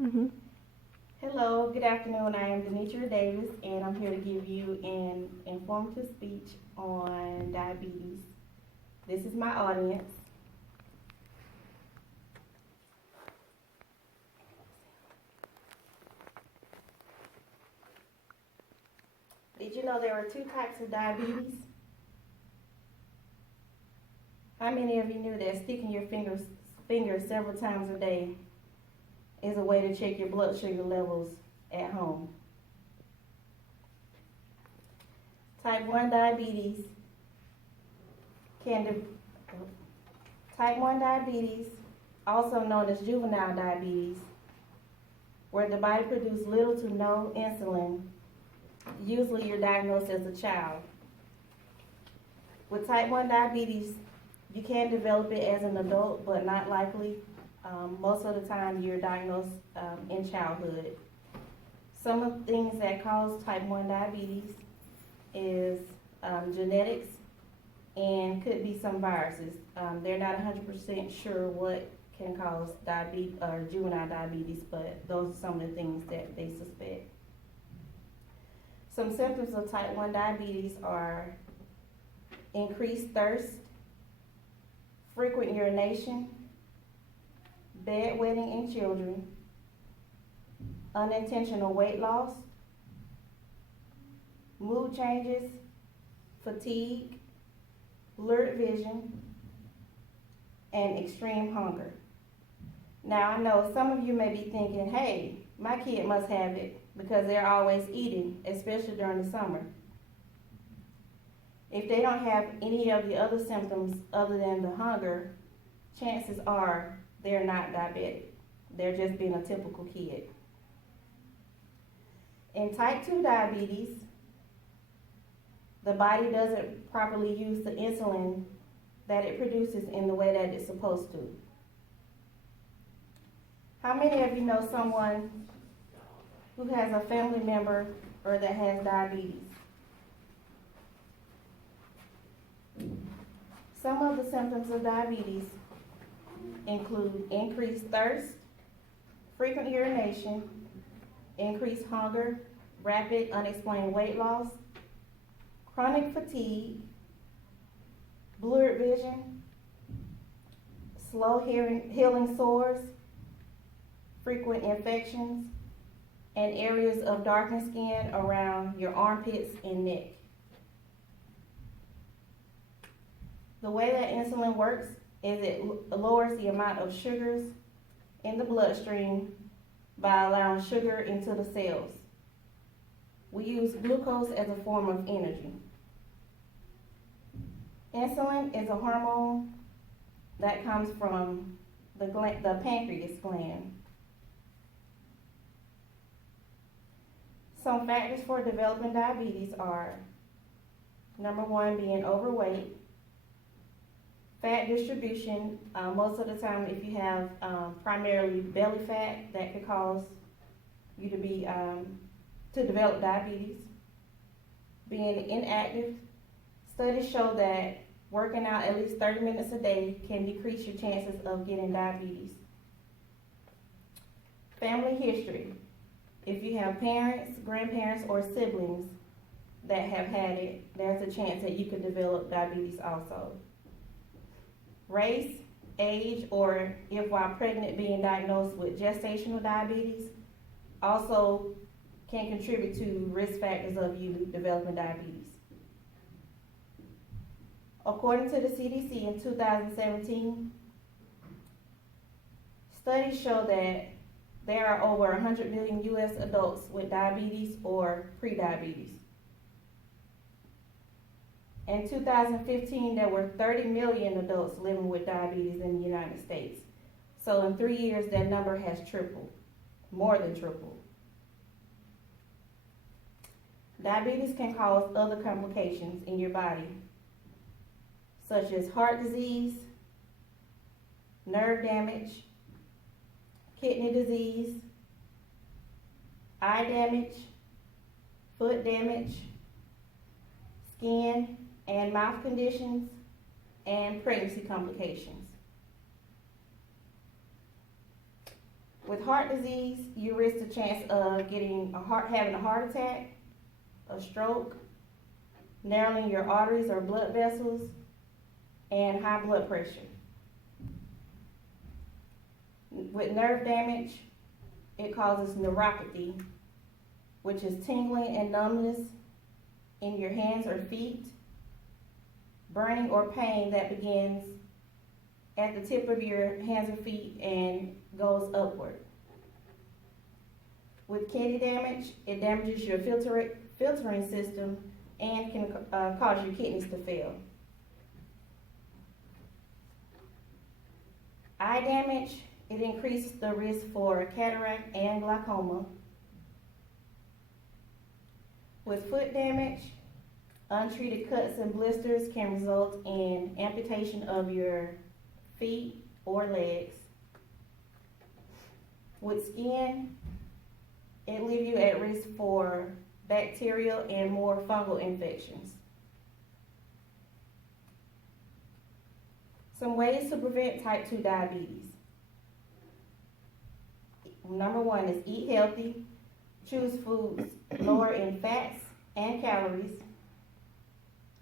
Mm-hmm. Hello, good afternoon. I am Denitra Davis, and I'm here to give you an informative speech on diabetes. This is my audience. Did you know there are two types of diabetes? How many of you knew that sticking your fingers several times a day is a way to check your blood sugar levels at home? Type 1 diabetes can de- Type 1 diabetes, also known as juvenile diabetes, where the body produces little to no insulin. Usually you're diagnosed as a child. With type 1 diabetes, you can develop it as an adult, but not likely. Most of the time you're diagnosed in childhood. Some of the things that cause type 1 diabetes is genetics and could be some viruses. They're not 100% sure what can cause diabetes or juvenile diabetes, but those are some of the things that they suspect. Some symptoms of type 1 diabetes are increased thirst, frequent urination, bedwetting in children, unintentional weight loss, mood changes, fatigue, blurred vision, and extreme hunger. Now I know some of you may be thinking, hey, my kid must have it because they're always eating, especially during the summer. If they don't have any of the other symptoms other than the hunger, chances are they're not diabetic. They're just being a typical kid. In type 2 diabetes, the body doesn't properly use the insulin that it produces in the way that it's supposed to. How many of you know someone who has a family member or that has diabetes? Some of the symptoms of diabetes include increased thirst, frequent urination, increased hunger, rapid unexplained weight loss, chronic fatigue, blurred vision, slow healing sores, frequent infections, and areas of darkened skin around your armpits and neck. The way that insulin works is it lowers the amount of sugars in the bloodstream by allowing sugar into the cells. We use glucose as a form of energy. Insulin is a hormone that comes from the pancreas gland. Some factors for developing diabetes are number one, being overweight, fat distribution. Most of the time, if you have primarily belly fat, that could cause you to develop diabetes. Being inactive, studies show that working out at least 30 minutes a day can decrease your chances of getting diabetes. Family history. If you have parents, grandparents, or siblings that have had it, there's a chance that you could develop diabetes also. Race, age, or if while pregnant being diagnosed with gestational diabetes also can contribute to risk factors of you developing diabetes. According to the CDC in 2017, studies show that there are over 100 million U.S. adults with diabetes or prediabetes. In 2015, there were 30 million adults living with diabetes in the United States. So in 3 years, that number has tripled, more than tripled. Diabetes can cause other complications in your body, such as heart disease, nerve damage, kidney disease, eye damage, foot damage, skin and mouth conditions, and pregnancy complications. With heart disease, you risk the chance of having a heart attack, a stroke, narrowing your arteries or blood vessels, and high blood pressure. With nerve damage, it causes neuropathy, which is tingling and numbness in your hands or feet, burning or pain that begins at the tip of your hands or feet and goes upward. With kidney damage, it damages your filtering system and can cause your kidneys to fail. Eye damage, it increases the risk for cataract and glaucoma. With foot damage, untreated cuts and blisters can result in amputation of your feet or legs. With skin, it leaves you at risk for bacterial and more fungal infections. Some ways to prevent type 2 diabetes. Number one is eat healthy. Choose foods lower in fats and calories,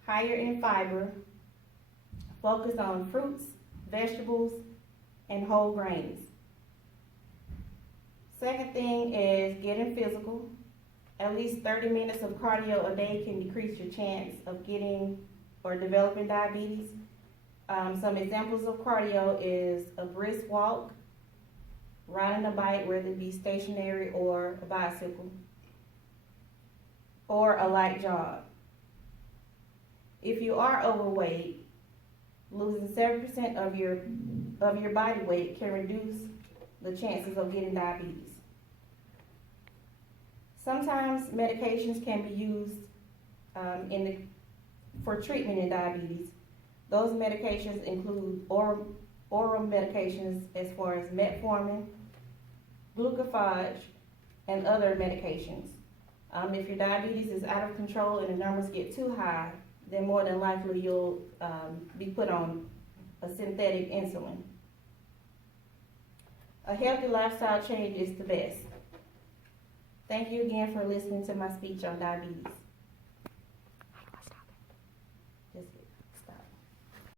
higher in fiber. Focus on fruits, vegetables, and whole grains. Second thing is getting physical. At least 30 minutes of cardio a day can decrease your chance of getting or developing diabetes. Some examples of cardio is a brisk walk, riding a bike, whether it be stationary or a bicycle, or a light jog. If you are overweight, losing 7% of your body weight can reduce the chances of getting diabetes. Sometimes medications can be used for treatment in diabetes. Those medications include oral medications as far as metformin, glucophage, and other medications. If your diabetes is out of control and the numbers get too high, then more than likely you'll be put on a synthetic insulin. A healthy lifestyle change is the best. Thank you again for listening to my speech on diabetes.